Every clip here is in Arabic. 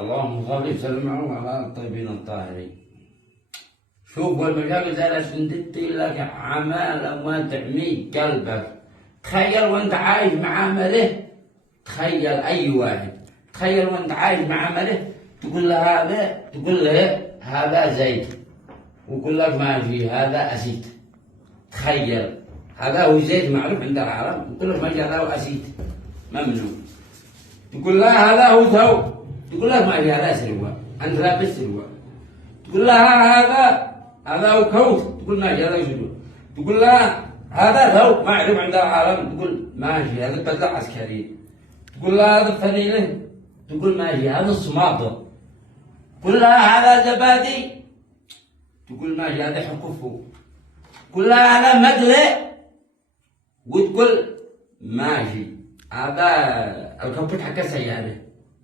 اللهم صل وسلم على الطيبين الطاهرين. شوف والمشاكل زي سندت لك عمالة ما تعمي قلبك. تخيل وانت عايش مع عمله، تخيل أي واحد، تخيل وانت عايش مع عمله تقول له هذا، تقول له هذا زيت، ويقول لك ماشي هذا أسيت. تخيل هذا هو زيت معروف عند العرب، يقول لك ماشي هذا هو أسيت ممنوع. تقول له هذا هو ثوب، تقول لك ماشي هذا سروال، أنت لابس سروال. تقول لها هذا هو كوت، تقول ماشي هذا شنو. تقول لها هذا ثوب معروف عند العالم، تقول ماشي هذا بدلة عسكرية. تقول لها هذا فنيلة، تقول ماشي هذا الصماطة. تقول لها هذا زبادي، تقول ماشي هذا حكفه. تقول لها هذا مقلة، وتقول ماشي هذا الكبوت حق السيارة.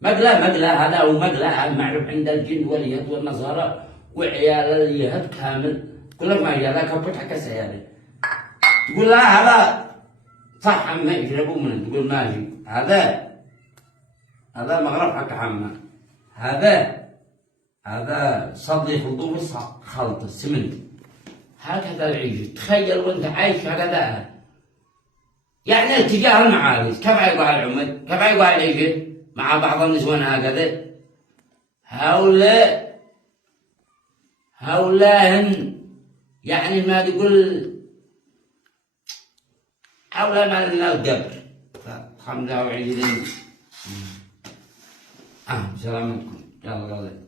مقلة هذا هو مقلة معروف عند الجن واليهود والنصارى وعيال اليهود كامل. تقول لك ماشي هذا كبوت حق السيارة. تقول لها هذا صح عمه يشربوا منه، تقول ماشي هذا مغرب حق عمه. هذا صدي خلطوه بس خلط السمنت. هكذا العيش. تخيل وانت عايش هكذا، يعني اتجاه المعارض. كيف يقع العمد؟ كيف يقع العيش مع بعض النسوان هكذا؟ هؤلاء يعني ما تقول هؤلاء ما لنا القبر. 25 سلامتكم. يلا